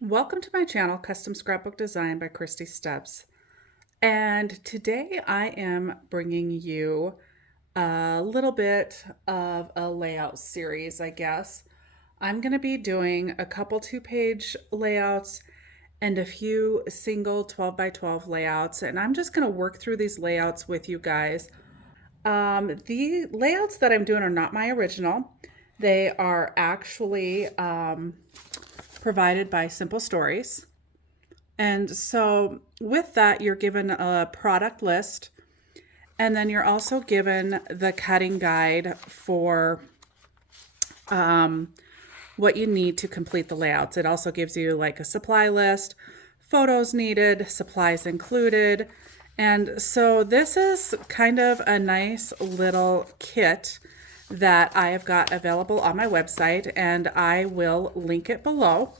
Welcome to my channel, Custom Scrapbook Design by Christy Stubbs. And today I am bringing you a little bit of a layout series, I guess. I'm going to be doing a couple 2-page layouts and a few single 12 by 12 layouts. And I'm just going to work through these layouts with you guys. The layouts that I'm doing are not my original. They are actually provided by Simple Stories. And so with that, you're given a product list, and then you're also given the cutting guide for what you need to complete the layouts. It also gives you like a supply list, photos needed, supplies included. And so this is kind of a nice little kit that I have got available on my website, and I will link it below.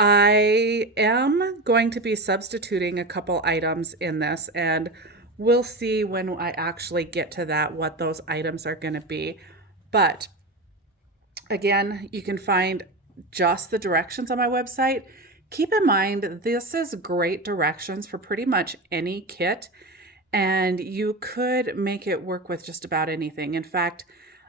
I am going to be substituting a couple items in this, and we'll see when I actually get to that what those items are going to be. But again, you can find just the directions on my website. Keep in mind, this is great directions for pretty much any kit, and you could make it work with just about anything. In fact,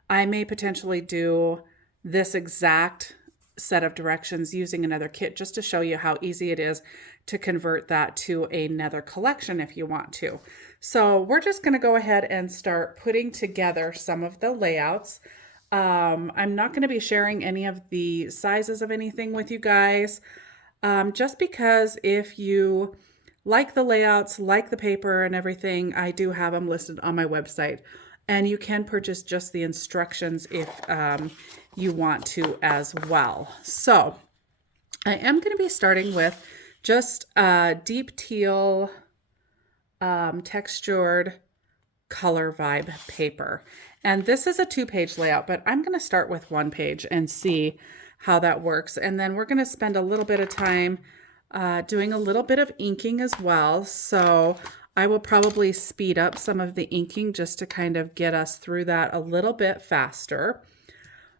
I may potentially do this exact set of directions using another kit just to show you how easy it is to convert that to another collection if you want to. So we're just going to go ahead and start putting together some of the layouts. I'm not going to be sharing any of the sizes of anything with you guys, just because if you like the layouts, like the paper and everything, I do have them listed on my website. And you can purchase just the instructions if you want to as well. So I am going to be starting with just deep teal textured color vibe paper. And this is a 2-page layout, but I'm going to start with 1 page and see how that works. And then we're going to spend a little bit of time doing a little bit of inking as well. So I will probably speed up some of the inking just to kind of get us through that a little bit faster.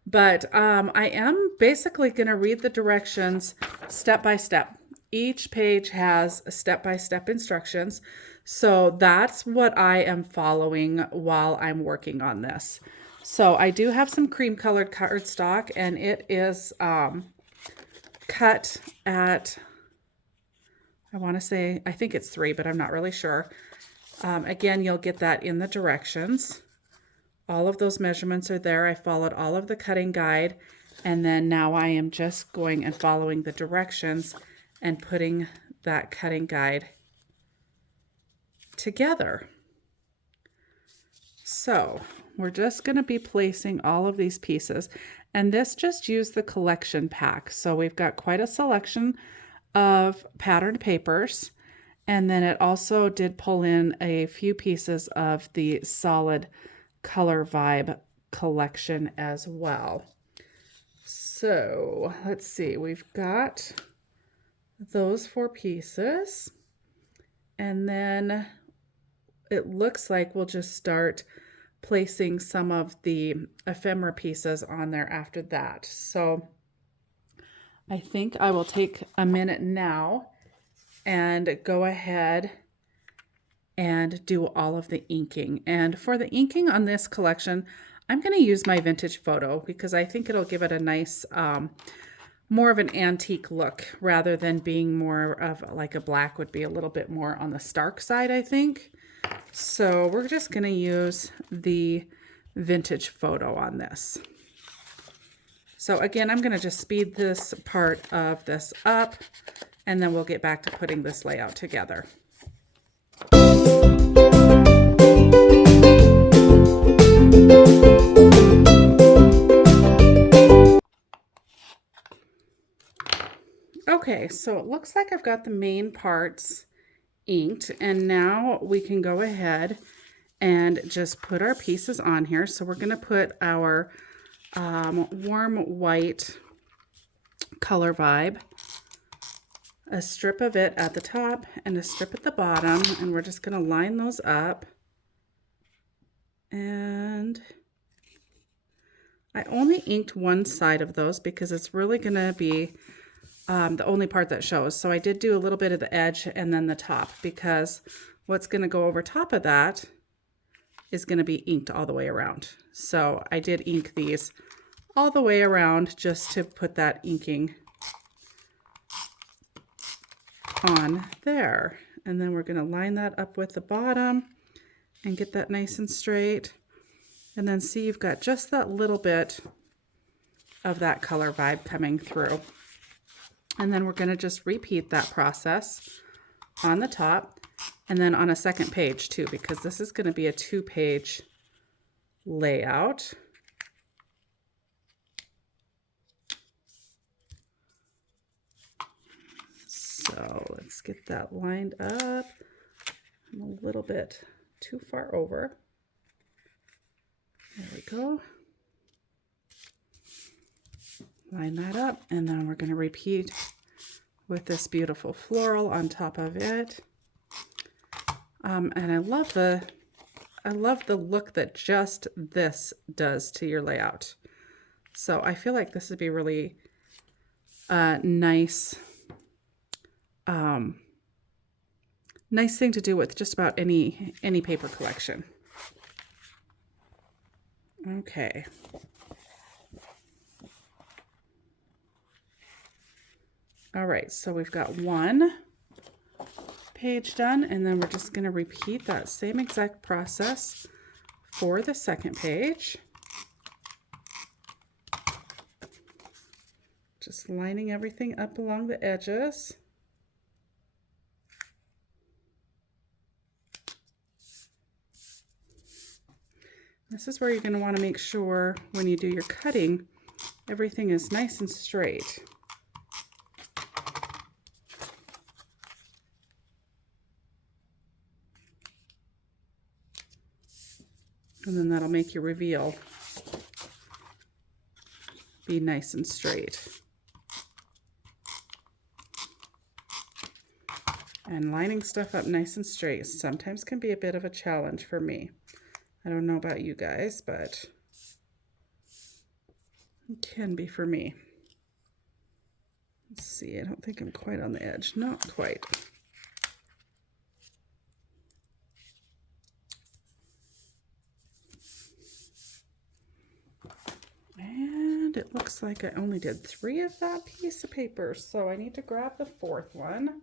But I am basically going to read the directions step by step. Each page has step-by-step instructions. So that's what I am following while I'm working on this. So I do have some cream colored cardstock, and it is cut at, I want to say, I think it's 3, but I'm not really sure. Again, you'll get that in the directions. All of those measurements are there. I followed all of the cutting guide, and then now I am just going and following the directions and putting that cutting guide together. So we're just going to be placing all of these pieces, and this just used the collection pack. So we've got quite a selection of patterned papers, and then it also did pull in a few pieces of the solid color vibe collection as well. So let's see, we've got those 4 pieces, and then it looks like we'll just start placing some of the ephemera pieces on there after that. So I think I will take a minute now and go ahead and do all of the inking. And for the inking on this collection, I'm going to use my vintage photo because I think it'll give it a nice, more of an antique look rather than being more of like a black would be a little bit more on the stark side, I think. So we're just going to use the vintage photo on this. So again, I'm going to just speed this part of this up, and then we'll get back to putting this layout together. Okay, so it looks like I've got the main parts inked, and now we can go ahead and just put our pieces on here. So we're going to put our warm white color vibe, a strip of it at the top and a strip at the bottom, and we're just going to line those up. And I only inked one side of those because it's really going to be the only part that shows. So I did do a little bit of the edge and then the top, because what's going to go over top of that is going to be inked all the way around. So I did ink these all the way around just to put that inking on there. And then we're going to line that up with the bottom and get that nice and straight. And then see, you've got just that little bit of that color vibe coming through. And then we're going to just repeat that process on the top and then on a second page too, because this is going to be a 2-page layout. So let's get that lined up. I'm a little bit too far over. There we go. Line that up, and then we're going to repeat with this beautiful floral on top of it. And I love the look that just this does to your layout. So I feel like this would be really nice, nice thing to do with just about any paper collection. Okay. All right, so we've got one page done, and then we're just going to repeat that same exact process for the second page. Just lining everything up along the edges. This is where you're going to want to make sure when you do your cutting, everything is nice and straight. And then that'll make your reveal be nice and straight. And lining stuff up nice and straight sometimes can be a bit of a challenge for me. I don't know about you guys, but it can be for me. Let's see, I don't think I'm quite on the edge. Not quite. And it looks like I only did 3 of that piece of paper, so I need to grab the 4th one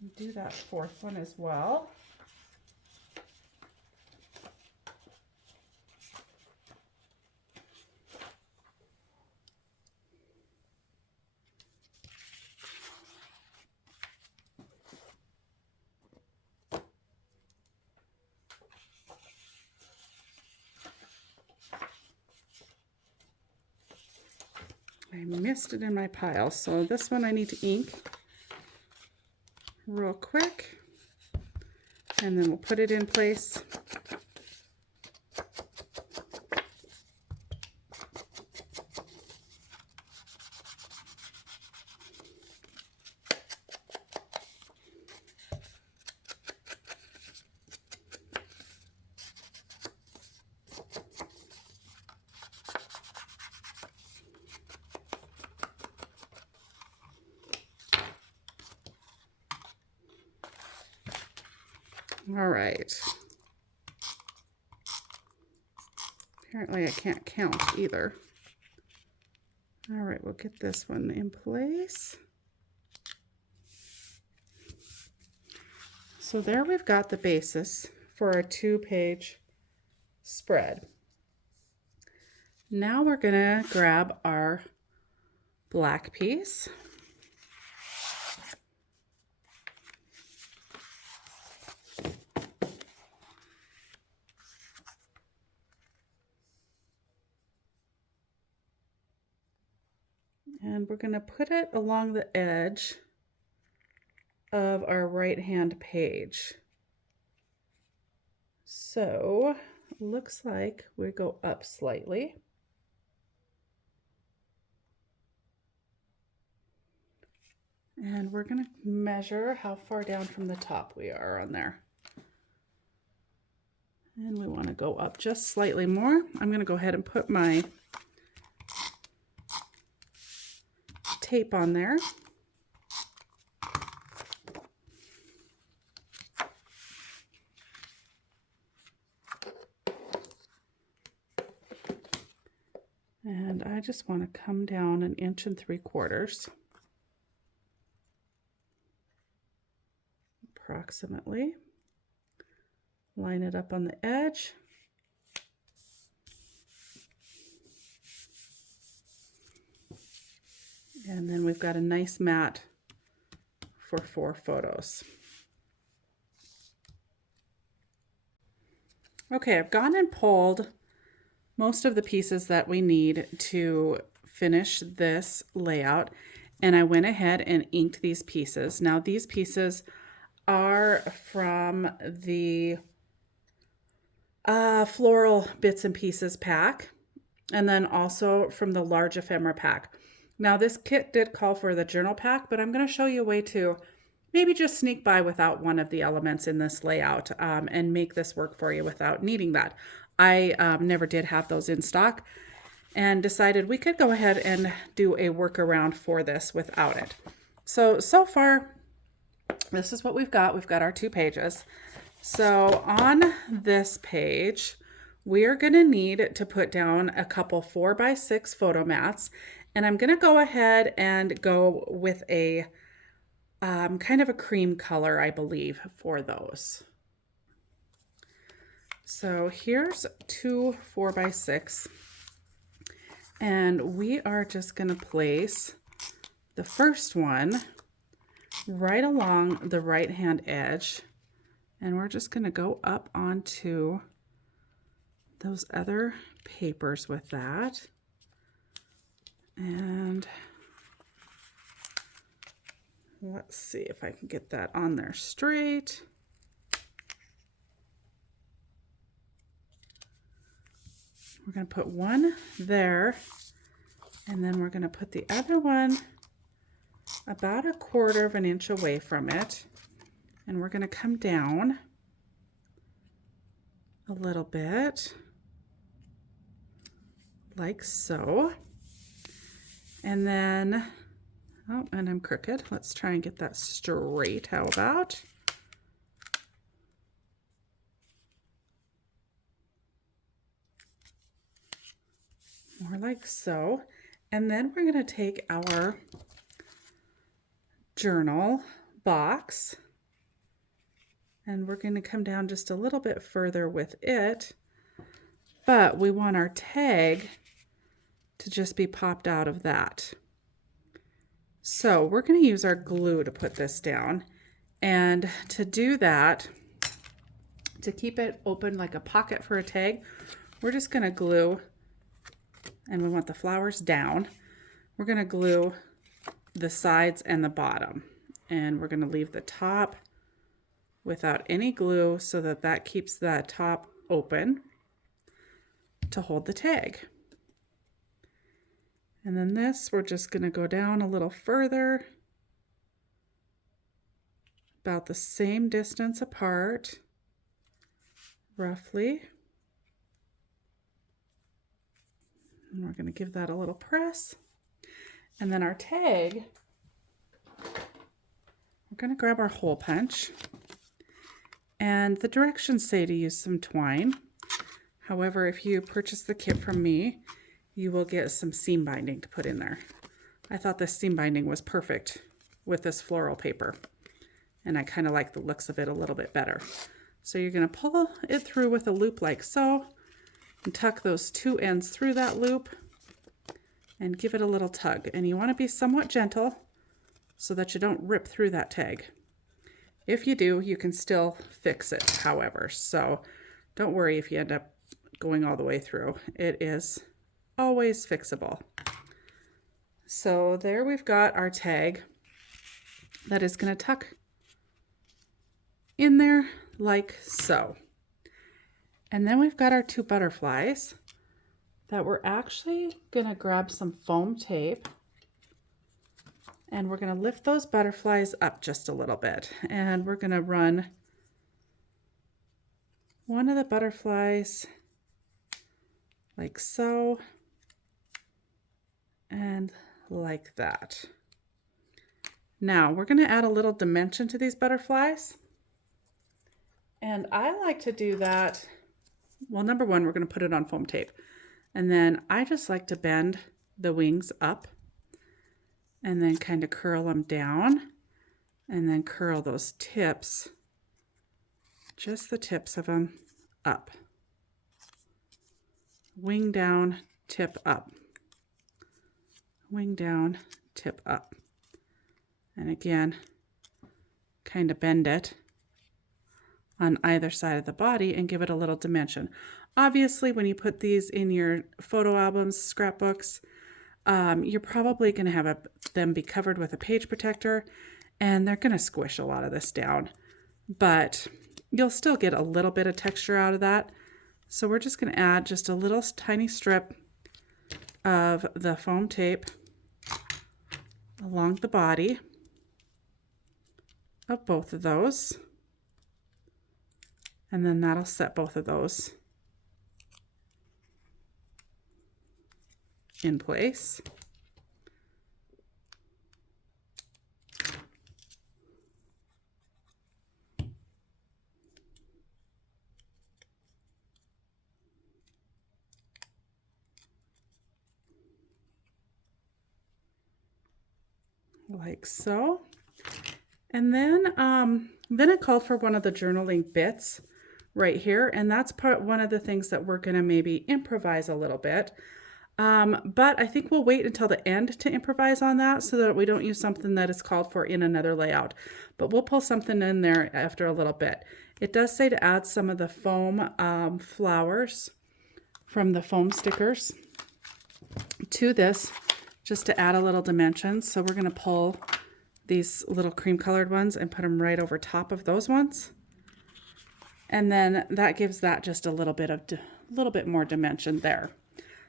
and do that 4th one as well. I missed it in my pile, so this one I need to ink real quick, and then we'll put it in place. All right. Apparently I can't count either. All right, we'll get this one in place. So there we've got the basis for a 2-page spread. Now we're gonna grab our black piece. And we're going to put it along the edge of our right-hand page. So looks like we go up slightly. And we're going to measure how far down from the top we are on there. And we want to go up just slightly more. I'm going to go ahead and put my tape on there. And I just want to come down 1 3/4 inches. Approximately. Line it up on the edge. And then we've got a nice mat for 4 photos. Okay, I've gone and pulled most of the pieces that we need to finish this layout, and I went ahead and inked these pieces. Now these pieces are from the floral bits and pieces pack, and then also from the large ephemera pack. Now this kit did call for the journal pack, but I'm going to show you a way to maybe just sneak by without one of the elements in this layout and make this work for you without needing that. I never did have those in stock and decided we could go ahead and do a workaround for this without it. So far, this is what we've got. We've got our 2 pages. So on this page, we're going to need to put down a couple 4x6 photo mats, and I'm going to go ahead and go with a kind of a cream color, I believe, for those. So here's 2 4x6, and we are just going to place the first one right along the right hand edge, and we're just going to go up onto those other papers with that. And let's see if I can get that on there straight. We're going to put one there, and then we're going to put the other one about 1/4 inch away from it, and we're going to come down a little bit like so. And then, oh, and I'm crooked. Let's try and get that straight. How about? More like so. And then we're going to take our journal box, and we're going to come down just a little bit further with it, but we want our tag to just be popped out of that. So we're going to use our glue to put this down, and to do that, to keep it open like a pocket for a tag, we're just going to glue, and we want the flowers down. We're going to glue the sides and the bottom, and we're going to leave the top without any glue so that that keeps that top open to hold the tag. And then this, we're just going to go down a little further, about the same distance apart, roughly. And we're going to give that a little press. And then our tag, we're going to grab our hole punch. And the directions say to use some twine. However, if you purchase the kit from me, you will get some seam binding to put in there. I thought this seam binding was perfect with this floral paper, and I kind of like the looks of it a little bit better. So you're going to pull it through with a loop like so, and tuck those 2 ends through that loop, and give it a little tug. And you want to be somewhat gentle so that you don't rip through that tag. If you do, you can still fix it, however. So don't worry if you end up going all the way through. It is always fixable. So there we've got our tag that is going to tuck in there like so. And then we've got our 2 butterflies that we're actually going to grab some foam tape, and we're going to lift those butterflies up just a little bit, and we're going to run one of the butterflies like so, and like that. Now we're going to add a little dimension to these butterflies. And I like to do that. Well, number one, we're going to put it on foam tape. And then I just like to bend the wings up and then kind of curl them down and then curl those tips, just the tips of them up. Wing down, tip up. Wing down, tip up. And again, kind of bend it on either side of the body and give it a little dimension. Obviously, when you put these in your photo albums, scrapbooks, you're probably going to have them be covered with a page protector, and they're going to squish a lot of this down. But you'll still get a little bit of texture out of that. So we're just going to add just a little tiny strip of the foam tape along the body of both of those. And then that'll set both of those in place. Like so. And then it called for one of the journaling bits right here, and that's one of the things that we're going to maybe improvise a little bit. But I think we'll wait until the end to improvise on that so that we don't use something that is called for in another layout. But we'll pull something in there after a little bit. It does say to add some of the foam flowers from the foam stickers to this, just to add a little dimension. So we're going to pull these little cream colored ones and put them right over top of those ones. And then that gives that just a little bit more dimension there.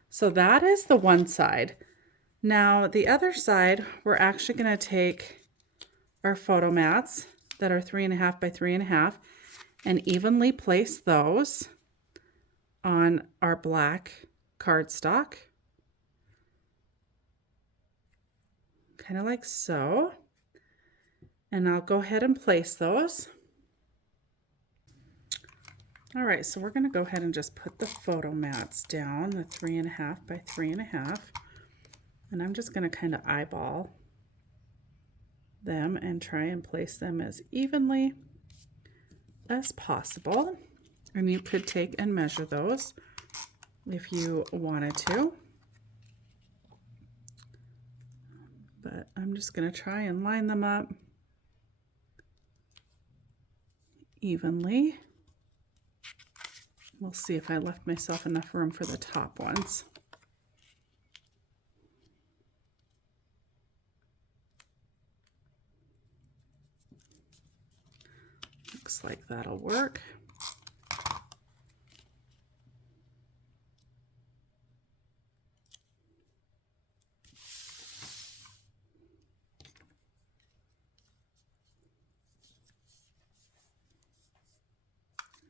So that is the one side. Now the other side, we're actually going to take our photo mats that are 3.5 by 3.5 and evenly place those on our black cardstock. Kind of like so. And I'll go ahead and place those. All right, so we're going to go ahead and just put the photo mats down, the 3.5 by 3.5. And I'm just going to kind of eyeball them and try and place them as evenly as possible. And you could take and measure those if you wanted to. But I'm just going to try and line them up evenly. We'll see if I left myself enough room for the top ones. Looks like that'll work.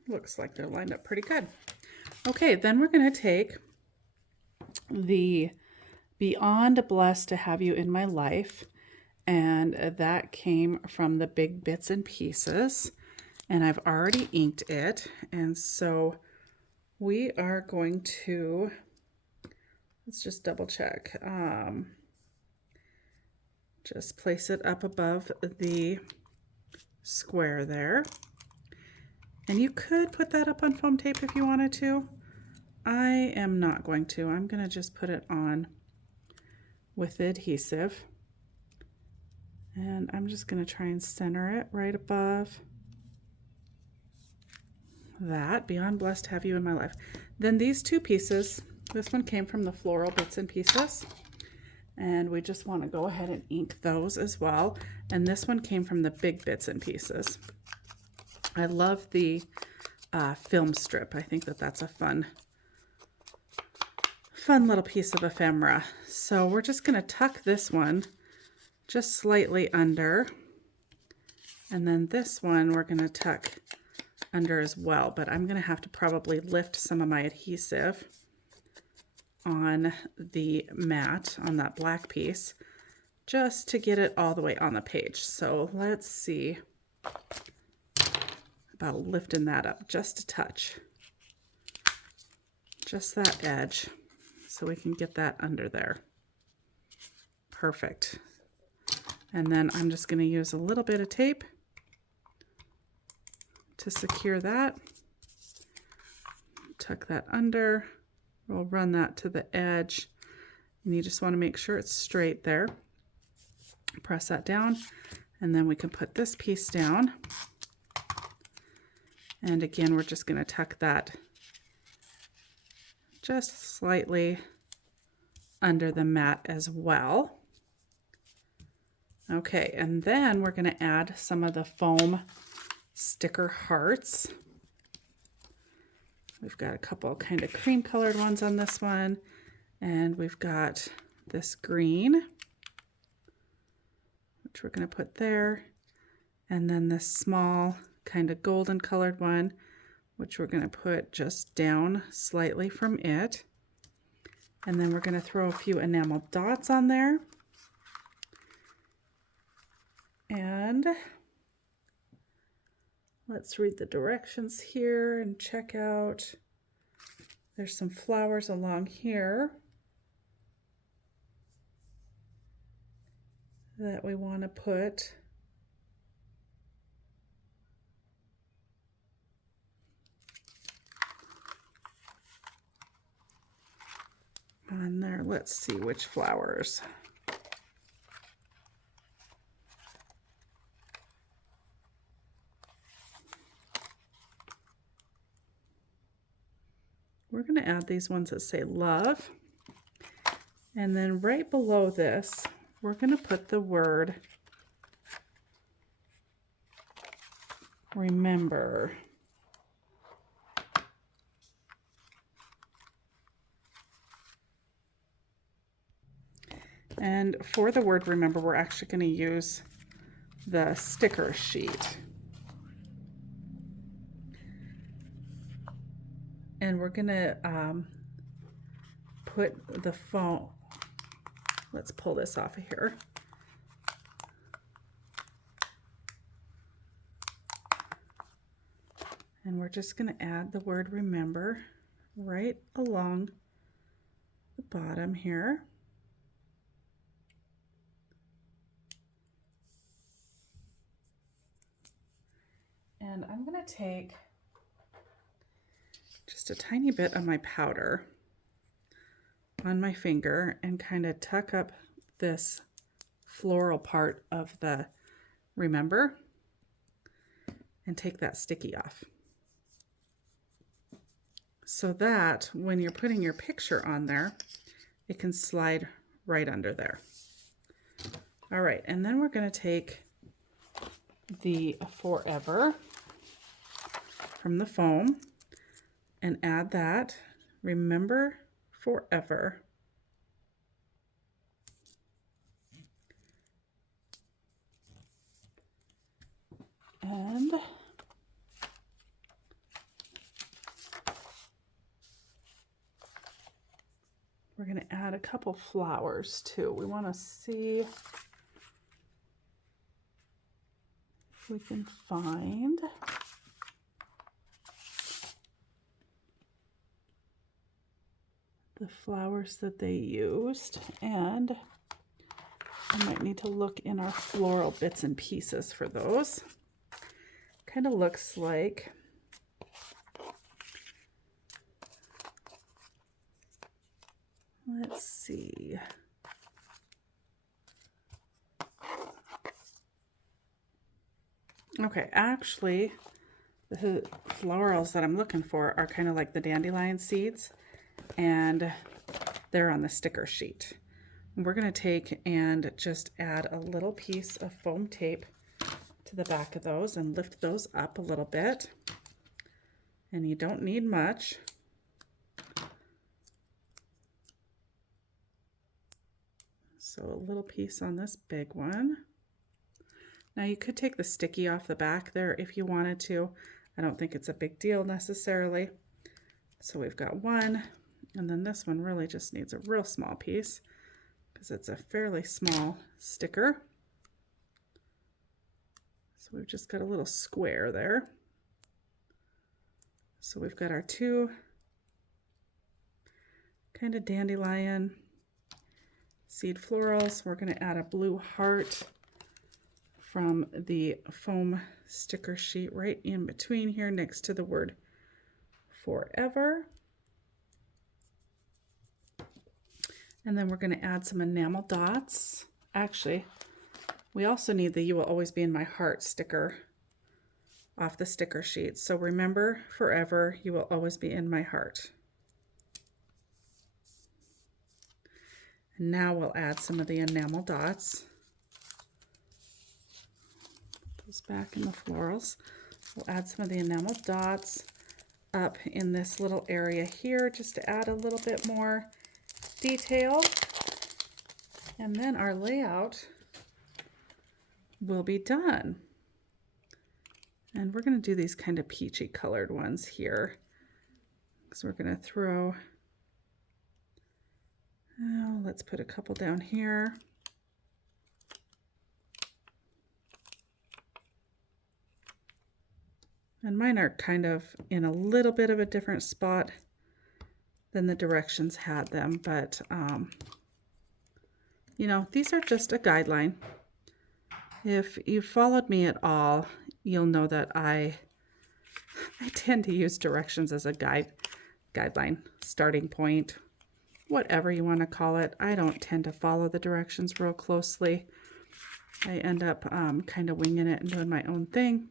Looks like they're lined up pretty good. Okay, then we're going to take the Beyond Blessed to Have You in My Life, and that came from the Big Bits and Pieces, and I've already inked it, and so we are going to, let's just double check, just place it up above the square there. And you could put that up on foam tape if you wanted to. I am not going to. I'm going to just put it on with adhesive. And I'm just going to try and center it right above that. Beyond Blessed to Have You in My Life. Then these two pieces, this one came from the Floral Bits and Pieces. And we just want to go ahead and ink those as well. And this one came from the Big Bits and Pieces. I love the film strip. I think that that's a fun little piece of ephemera. So we're just going to tuck this one just slightly under. And then this one we're going to tuck under as well. But I'm going to have to probably lift some of my adhesive on the mat, on that black piece. just to get it all the way on the page. So let's see about lifting that up just a touch. Just that edge so we can get that under there. Perfect. And then I'm just going to use a little bit of tape to secure that. Tuck that under. We'll run that to the edge. And you just want to make sure it's straight there. Press that down, and then we can put this piece down. And again, we're just going to tuck that just slightly under the mat as well. Okay, and then we're going to add some of the foam sticker hearts. We've got a couple kind of cream colored ones on this one, and we've got this green, which we're going to put there, and then this small kind of golden colored one, which we're going to put just down slightly from it. And then we're going to throw a few enamel dots on there. And let's read the directions here and check out. There's some flowers along here that we want to put. On there. Let's see which flowers. We're going to add these ones that say love. And then right below this, we're going to put the word remember. And for the word remember, we're actually going to use the sticker sheet. And we're going to put the foam. Let's pull this off of here. And we're just going to add the word remember right along the bottom here. And I'm going to take just a tiny bit of my powder on my finger and kind of tuck up this floral part of the remember and take that sticky off. So that when you're putting your picture on there, it can slide right under there. All right, and then we're going to take the forever from the foam and add that. Remember forever. And we're going to add a couple flowers too. We want to see if we can find the flowers that they used, and I might need to look in our floral bits and pieces for those. Kind of looks like let's see. Okay, actually, the florals that I'm looking for are kind of like the dandelion seeds, and they're on the sticker sheet. And we're going to take and just add a little piece of foam tape to the back of those and lift those up a little bit. And you don't need much. So a little piece on this big one. Now you could take the sticky off the back there if you wanted to. I don't think it's a big deal necessarily. So we've got one, and then this one really just needs a real small piece. because it's a fairly small sticker. So we've just got a little square there. So we've got our two kind of dandelion seed florals. We're going to add a blue heart from the foam sticker sheet right in between here next to the word forever. And then we're going to add some enamel dots. Actually, we also need the "You Will Always Be in My Heart" sticker off the sticker sheet. So remember, forever, you will always be in my heart. And now we'll add some of the enamel dots. Put those back in the florals. We'll add some of the enamel dots up in this little area here just to add a little bit more detail. And then our layout will be done. And we're going to do these kind of peachy colored ones here. So we're going to throw, oh, let's put a couple down here. And mine are kind of in a little bit of a different spot than the directions had them, but you know, these are just a guideline. If you've followed me at all, you'll know that I tend to use directions as a guideline, starting point, whatever you want to call it. I don't tend to follow the directions real closely. I end up kind of winging it and doing my own thing.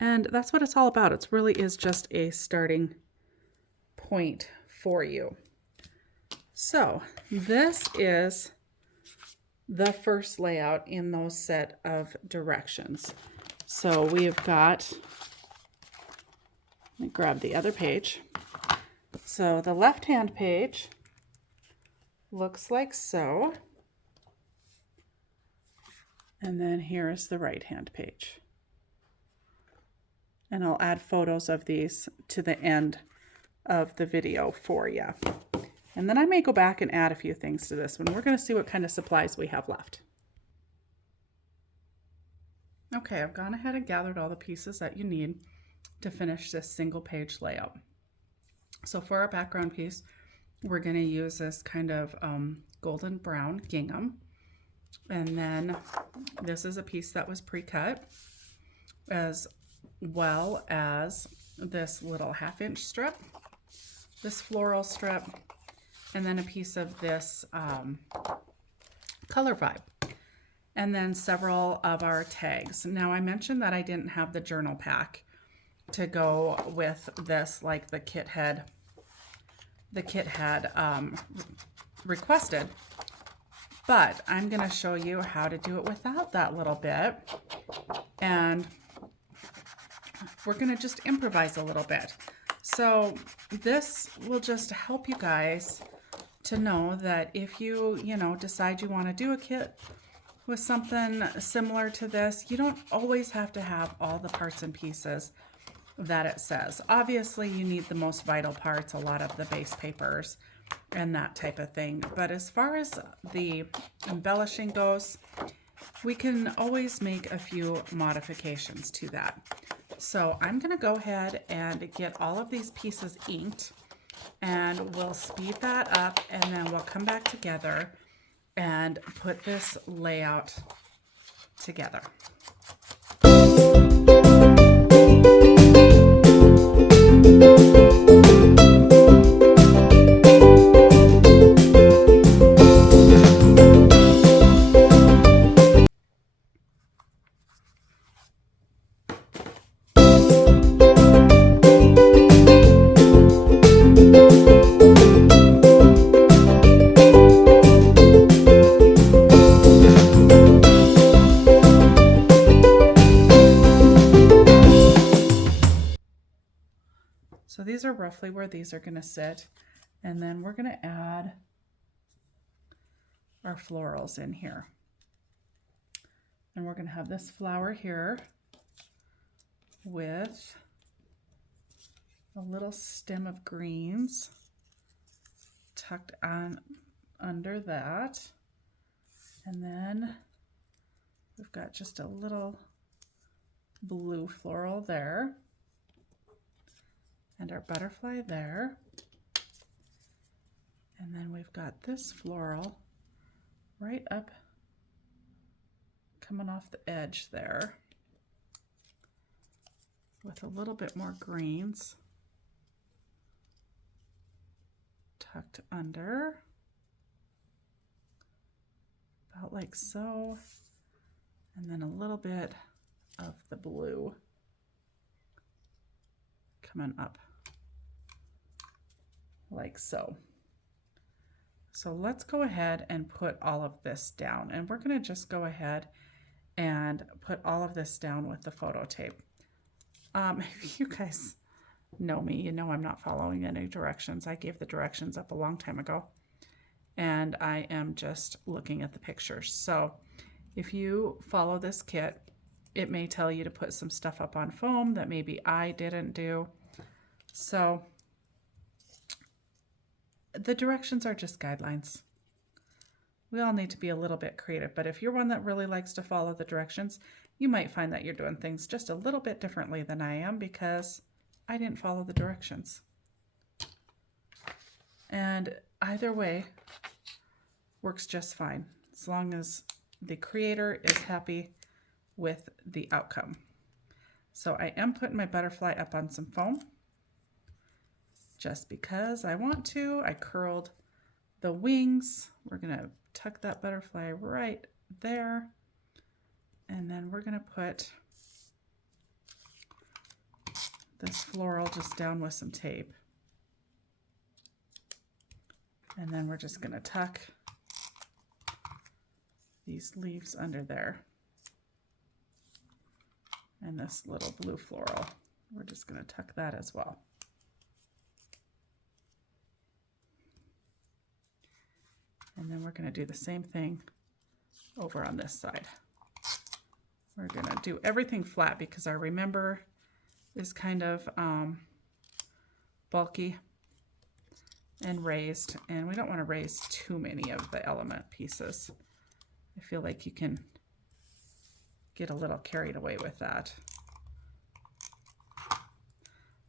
And that's what it's all about. It really is just a starting point for you. So this is the first layout in those set of directions. So we've got, let me grab the other page. So the left-hand page looks like so. And then here is the right-hand page. And I'll add photos of these to the end of the video for you. And then I may go back and add a few things to this one. We're going to see what kind of supplies we have left. Okay, I've gone ahead and gathered all the pieces that you need to finish this single page layout. So for our background piece, we're going to use this kind of golden brown gingham. And then this is a piece that was pre-cut, as well as this little 1/2-inch strip, this floral strip, and then a piece of this Color Vibe, and then several of our tags. Now I mentioned that I didn't have the journal pack to go with this like the kit had requested, but I'm going to show you how to do it without that little bit, and we're going to just improvise a little bit. So this will just help you guys to know that if you decide you want to do a kit with something similar to this, you don't always have to have all the parts and pieces that it says. Obviously, you need the most vital parts, a lot of the base papers and that type of thing. But as far as the embellishing goes, we can always make a few modifications to that. So I'm going to go ahead and get all of these pieces inked, and we'll speed that up, and then we'll come back together and put this layout together. So these are roughly where these are going to sit. And then we're going to add our florals in here. And we're going to have this flower here with a little stem of greens tucked on under that. And then we've got just a little blue floral there. And our butterfly there. And then we've got this floral right up, coming off the edge there, with a little bit more greens tucked under, about like so, and then a little bit of the blue coming up like so. So let's go ahead and put all of this down, and we're going to just go ahead and put all of this down with the photo tape. If you guys know me, you know I'm not following any directions. I gave the directions up a long time ago, and I am just looking at the pictures. So if you follow this kit, it may tell you to put some stuff up on foam that maybe I didn't do. So the directions are just guidelines. We all need to be a little bit creative, but if you're one that really likes to follow the directions, you might find that you're doing things just a little bit differently than I am because I didn't follow the directions. And either way works just fine, as long as the creator is happy with the outcome. So I am putting my butterfly up on some foam just because I want to. I curled the wings. We're gonna tuck that butterfly right there. And then we're gonna put this floral just down with some tape. And then we're just gonna tuck these leaves under there. And this little blue floral, we're just gonna tuck that as well. And then we're gonna do the same thing over on this side. We're gonna do everything flat because our remember is kind of bulky and raised, and we don't want to raise too many of the element pieces. I feel like you can get a little carried away with that.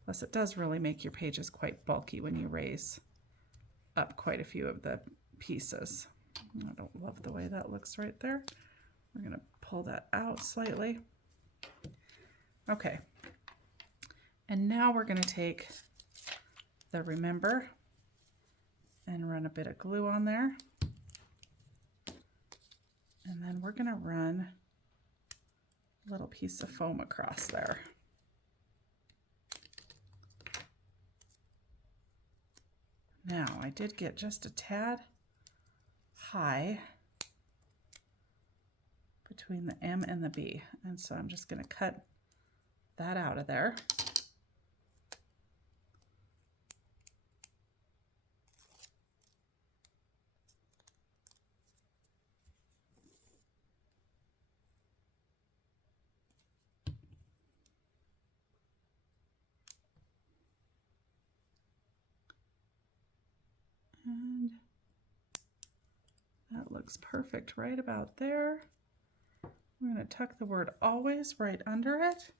Plus it does really make your pages quite bulky when you raise up quite a few of the pieces. I don't love the way that looks right there. We're going to pull that out slightly. Okay. And now we're going to take the remember and run a bit of glue on there. And then we're going to run a little piece of foam across there. Now, I did get just a tad high between the M and the B, and so I'm just going to cut that out of there. And that looks perfect right about there. I'm going to tuck the word always right under it.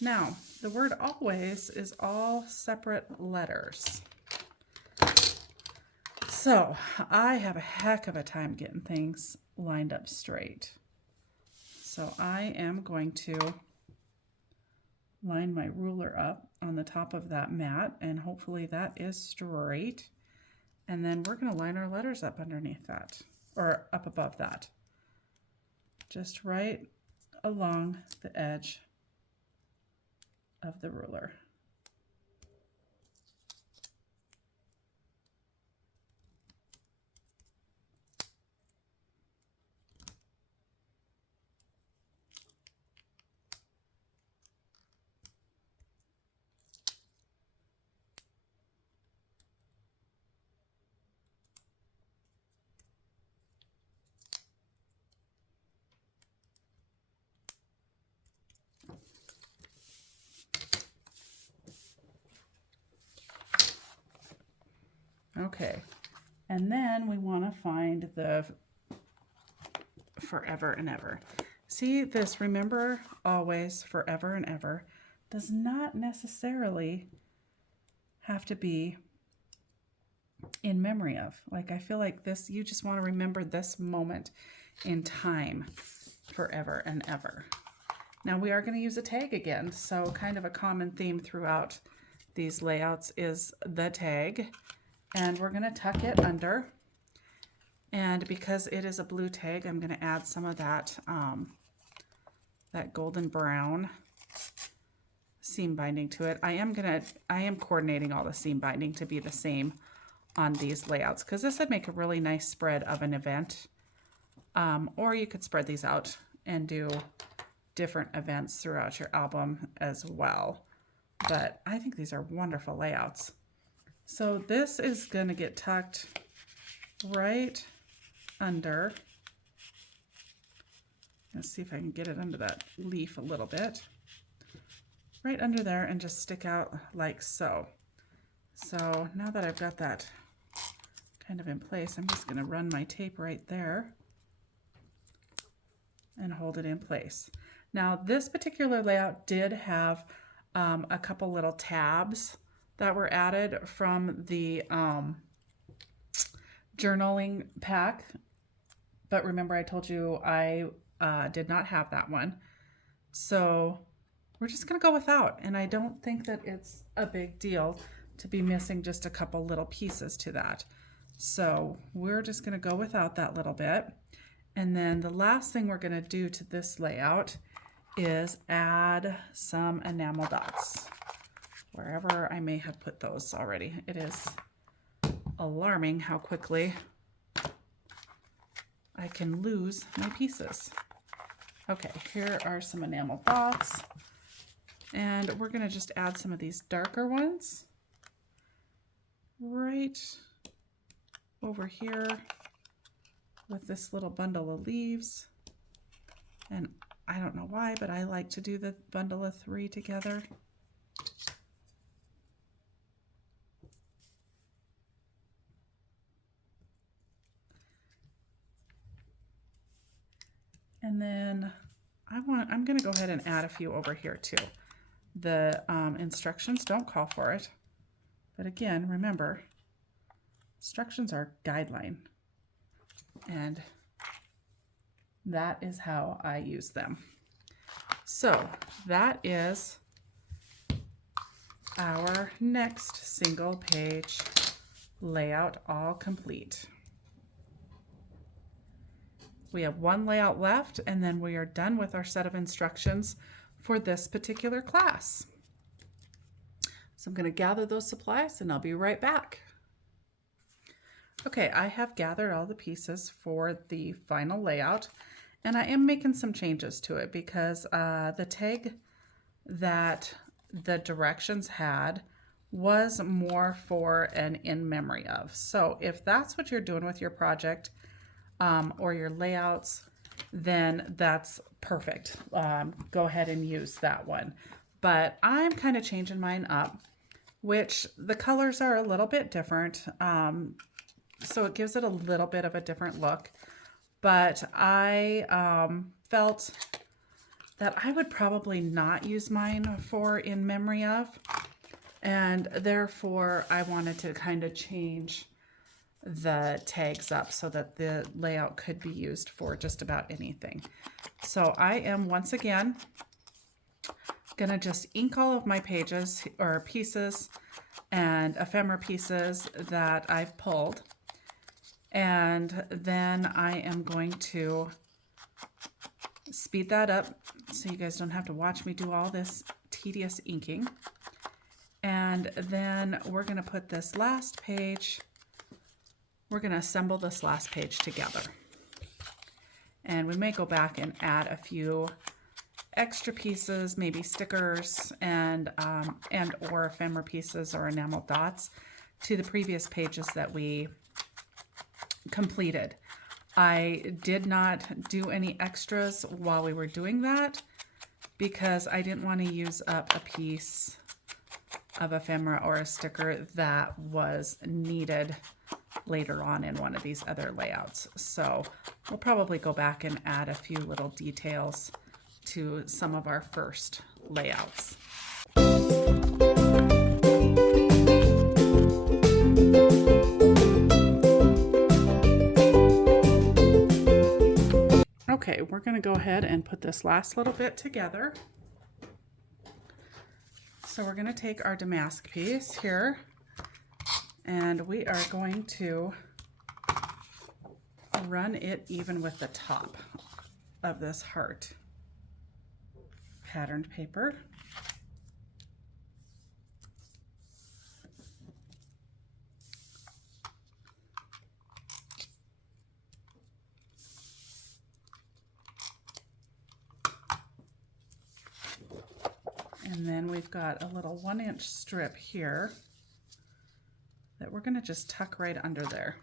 Now, the word always is all separate letters. So I have a heck of a time getting things lined up straight. So I am going to line my ruler up on the top of that mat, and hopefully that is straight. And then we're going to line our letters up underneath that, or up above that. Just right along the edge of the ruler. Okay, And then we want to find the forever and ever. See this, remember always, forever and ever, does not necessarily have to be in memory of. Like, I feel like this, you just want to remember this moment in time, forever and ever. Now we are going to use a tag again. So kind of a common theme throughout these layouts is the tag. And we're going to tuck it under. And because it is a blue tag, I'm going to add some of that, that golden brown seam binding to it. I am coordinating all the seam binding to be the same on these layouts, because this would make a really nice spread of an event. Or you could spread these out and do different events throughout your album as well. But I think these are wonderful layouts. So this is going to get tucked right under. Let's see if I can get it under that leaf a little bit. Right under there, and just stick out like so. So now that I've got that kind of in place, I'm just going to run my tape right there and hold it in place. Now this particular layout did have a couple little tabs that were added from the journaling pack, but remember I told you I did not have that one, so we're just gonna go without, and I don't think that it's a big deal to be missing just a couple little pieces to that. So we're just gonna go without that little bit. And then the last thing we're gonna do to this layout is add some enamel dots wherever I may have put those already. It is alarming how quickly I can lose my pieces. Okay, here are some enamel dots, and we're going to just add some of these darker ones right over here with this little bundle of leaves. And I don't know why, but I like to do the bundle of 3 together. And then I'm going to go ahead and add a few over here too. The instructions don't call for it, but again, remember, instructions are guideline, and that is how I use them. So that is our next single page layout all complete. We have one layout left, and then we are done with our set of instructions for this particular class. So I'm going to gather those supplies and I'll be right back. Okay, I have gathered all the pieces for the final layout, and I am making some changes to it because the tag that the directions had was more for an in memory of. So if that's what you're doing with your project, or your layouts, then that's perfect. Go ahead and use that one. But I'm kind of changing mine up, which the colors are a little bit different. So it gives it a little bit of a different look. But I felt that I would probably not use mine for in memory of. And therefore I wanted to kind of change the tags up so that the layout could be used for just about anything. So I am once again gonna just ink all of my pages or pieces and ephemera pieces that I've pulled, and then I am going to speed that up so you guys don't have to watch me do all this tedious inking. And then we're gonna put this last page, we're going to assemble this last page together. And we may go back and add a few extra pieces, maybe stickers and or ephemera pieces or enamel dots to the previous pages that we completed. I did not do any extras while we were doing that because I didn't want to use up a piece of ephemera or a sticker that was needed later on in one of these other layouts. So we'll probably go back and add a few little details to some of our first layouts. Okay, we're going to go ahead and put this last little bit together. So we're going to take our damask piece here, and we are going to run it even with the top of this heart patterned paper. And then we've got a little 1-inch strip here that we're going to just tuck right under there.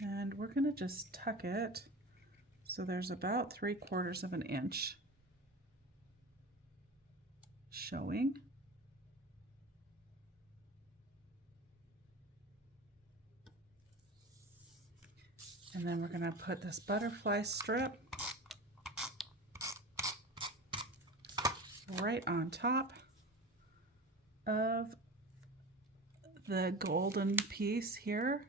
And we're going to just tuck it so there's about 3/4 of an inch showing. And then we're going to put this butterfly strip right on top of the golden piece here.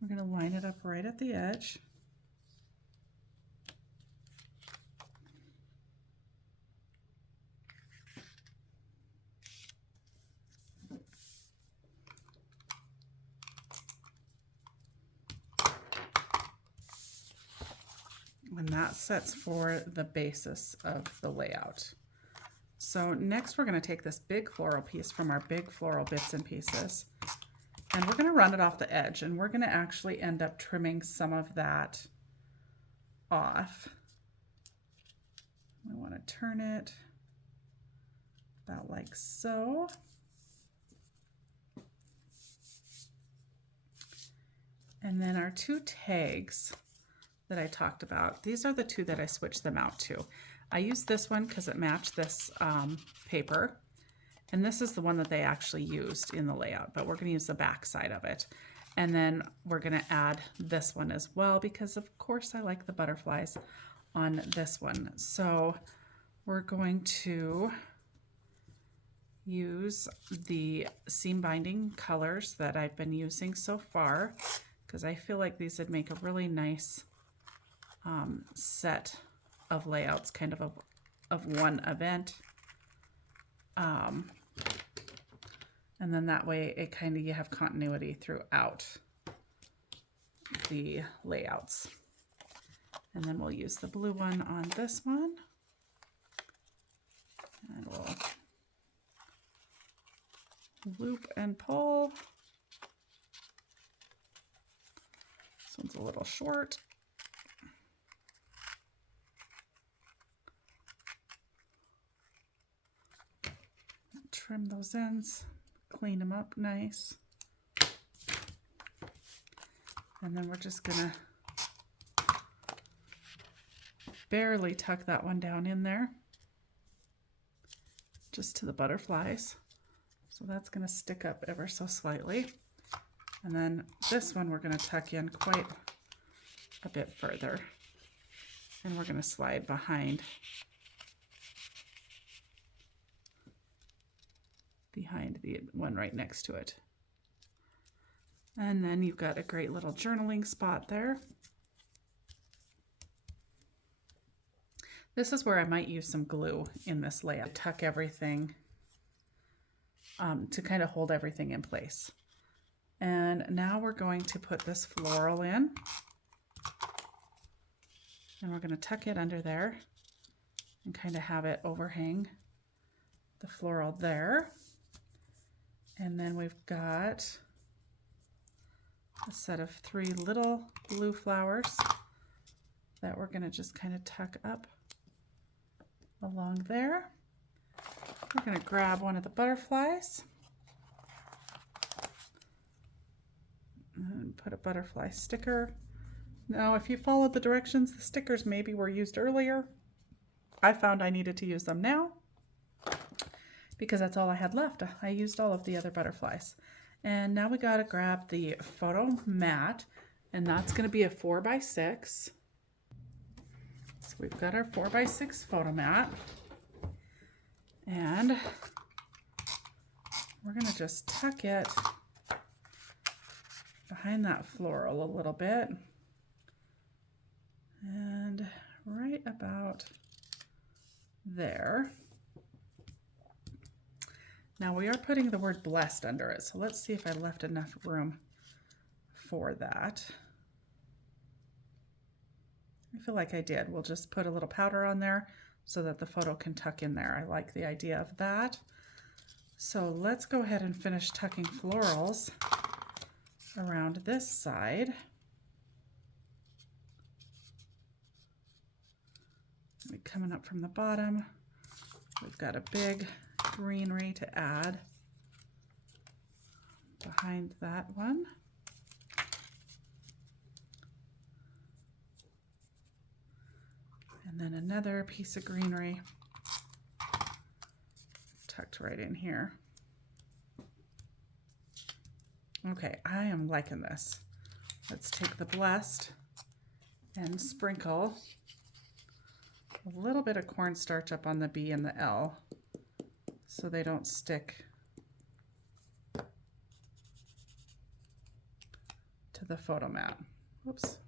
We're going to line it up right at the edge. And that sets for the basis of the layout. So next we're going to take this big floral piece from our big floral bits and pieces, and we're going to run it off the edge, and we're going to actually end up trimming some of that off. We want to turn it about like so. And then our 2 tags that I talked about, these are the 2 that I switched them out to. I used this one because it matched this paper, and this is the one that they actually used in the layout, but we're going to use the back side of it. And then we're going to add this one as well because of course I like the butterflies on this one. So we're going to use the seam binding colors that I've been using so far because I feel like these would make a really nice set of layouts, kind of one event. And then that way it kind of, you have continuity throughout the layouts. And then we'll use the blue one on this one. And we'll loop and pull. This one's a little short. Trim those ends, clean them up nice. And then we're just gonna barely tuck that one down in there, just to the butterflies. So that's gonna stick up ever so slightly. And then this one we're gonna tuck in quite a bit further. And we're gonna slide behind the one right next to it. And then you've got a great little journaling spot there. This is where I might use some glue in this layout, tuck everything to kind of hold everything in place. And now we're going to put this floral in, and we're going to tuck it under there and kind of have it overhang the floral there. And then we've got a set of 3 little blue flowers that we're going to just kind of tuck up along there. We're going to grab one of the butterflies and put a butterfly sticker. Now, if you followed the directions, the stickers maybe were used earlier. I found I needed to use them now because that's all I had left. I used all of the other butterflies. And now we gotta grab the photo mat, and that's gonna be a 4x6. So we've got our 4x6 photo mat. And we're gonna just tuck it behind that floral a little bit. And right about there. Now we are putting the word blessed under it, so let's see if I left enough room for that. I feel like I did. We'll just put a little powder on there so that the photo can tuck in there. I like the idea of that. So let's go ahead and finish tucking florals around this side. Coming up from the bottom, we've got a big greenery to add behind that one. And then another piece of greenery tucked right in here. Okay, I am liking this. Let's take the blessed and sprinkle a little bit of cornstarch up on the B and the L so they don't stick to the photo mat. Whoops.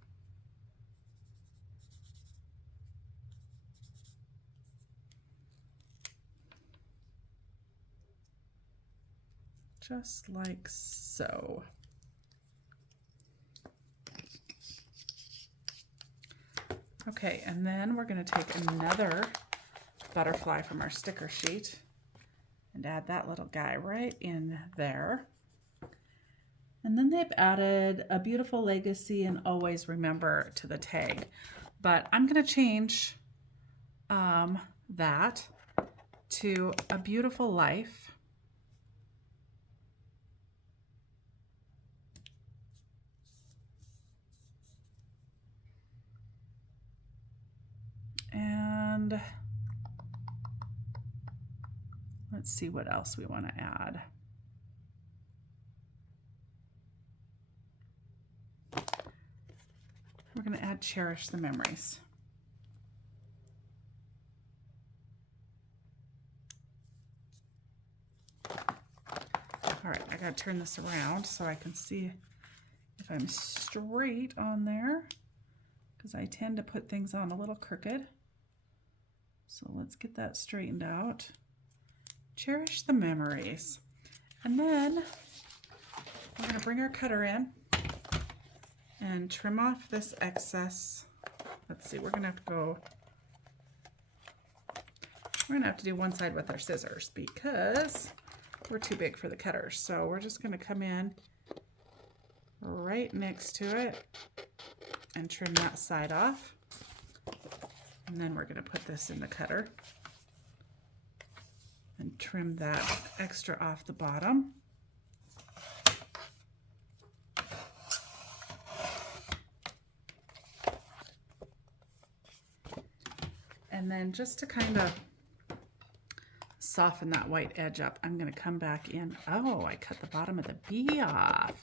Just like so. Okay, and then we're going to take another butterfly from our sticker sheet and add that little guy right in there. And then they've added a beautiful legacy and always remember to the tag. But I'm going to change that to a beautiful life. And let's see what else we want to add. We're going to add cherish the memories. All right, I got to turn this around so I can see if I'm straight on there, because I tend to put things on a little crooked. So let's get that straightened out. Cherish the memories. And then we're going to bring our cutter in and trim off this excess. Let's see, we're going to have to do one side with our scissors because we're too big for the cutter. So we're just going to come in right next to it and trim that side off. And then we're going to put this in the cutter and trim that extra off the bottom. And then just to kind of soften that white edge up, I'm going to come back in. Oh, I cut the bottom of the B off.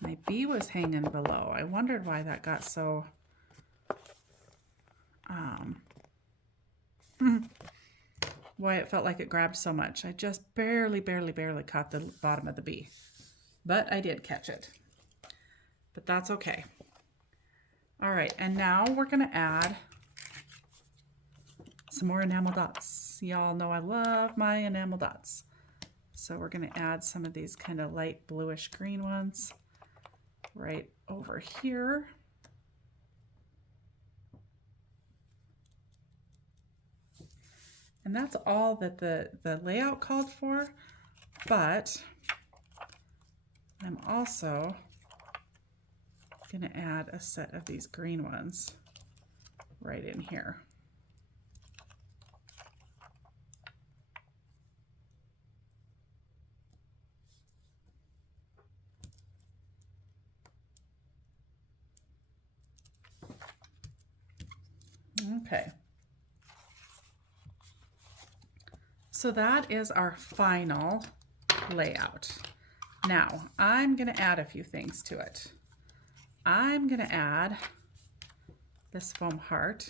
My B was hanging below. I wondered why that got so why it felt like it grabbed so much. I just barely caught the bottom of the B, but I did catch it, but that's okay. All right, and now we're going to add some more enamel dots. Y'all know I love my enamel dots. So we're going to add some of these kind of light bluish green ones right over here. And that's all that the layout called for, but I'm also going to add a set of these green ones right in here. Okay. So that is our final layout. Now I'm going to add a few things to it. I'm going to add this foam heart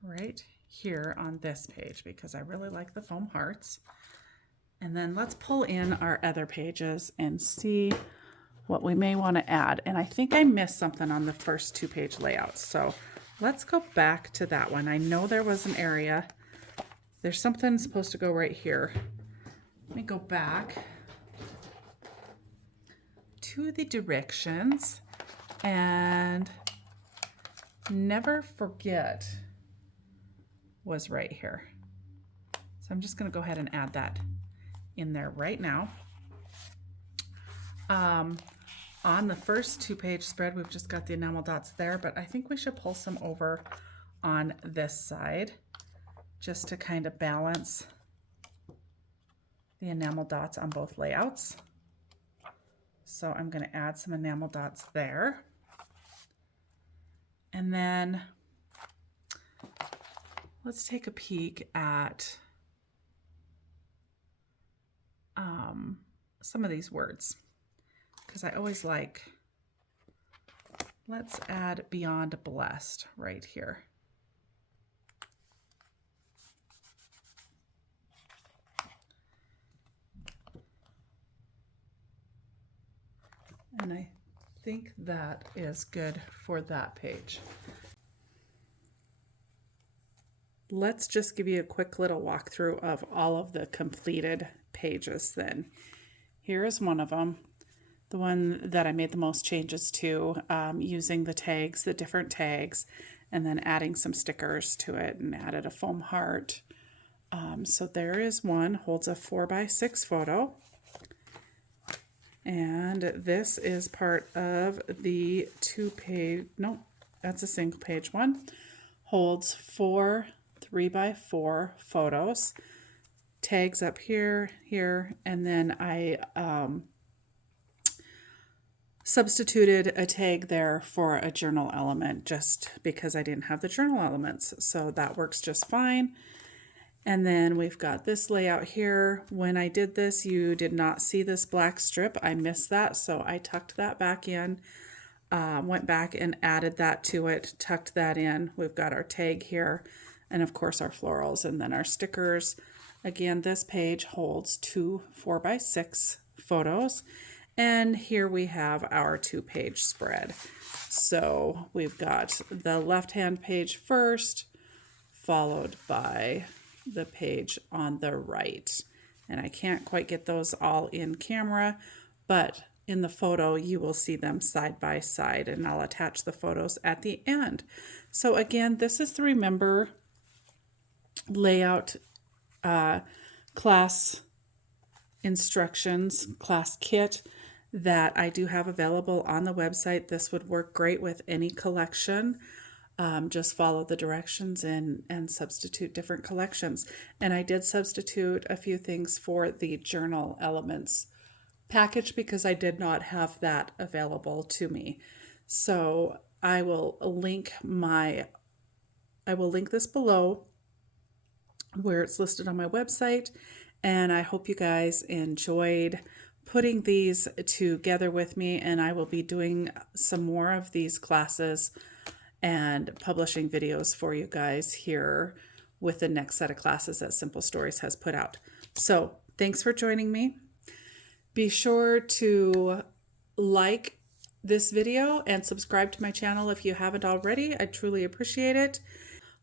right here on this page because I really like the foam hearts. And then let's pull in our other pages and see what we may want to add. And I think I missed something on the first 2-page layouts. So let's go back to that one. I know there was an area. There's something supposed to go right here. Let me go back to the directions and never forget was right here. So I'm just going to go ahead and add that in there right now. On the first 2-page spread, we've just got the enamel dots there, but I think we should pull some over on this side just to kind of balance the enamel dots on both layouts. So I'm going to add some enamel dots there. And then let's take a peek at some of these words, because I always like, let's add beyond blessed right here. And I think that is good for that page. Let's just give you a quick little walkthrough of all of the completed pages then. Here is one of them, the one that I made the most changes to, using the tags, the different tags, and then adding some stickers to it and added a foam heart. So there is one, holds a 4x6 photo. And this is part of the 2-page, no, that's a single page one. Holds 4 3x4 photos. Tags up here, here, and then I substituted a tag there for a journal element just because I didn't have the journal elements. So that works just fine. And then we've got this layout here. When I did this, you did not see this black strip. I missed that, so I tucked that back in, went back and added that to it, tucked that in. We've got our tag here, and of course our florals, and then our stickers. Again, this page holds 2 4x6 photos, and here we have our 2-page spread. So we've got the left-hand page first, followed by the page on the right. And I can't quite get those all in camera, but in the photo you will see them side by side, and I'll attach the photos at the end. So again, this is the Remember layout class instructions, class kit that I do have available on the website. This would work great with any collection. Just follow the directions and substitute different collections. And I did substitute a few things for the journal elements package because I did not have that available to me. So I will link this below where it's listed on my website. And I hope you guys enjoyed putting these together with me, and I will be doing some more of these classes and publishing videos for you guys here with the next set of classes that Simple Stories has put out. So thanks for joining me. Be sure to like this video and subscribe to my channel if you haven't already. I truly appreciate it.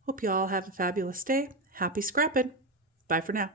Hope you all have a fabulous day. Happy scrapping. Bye for now.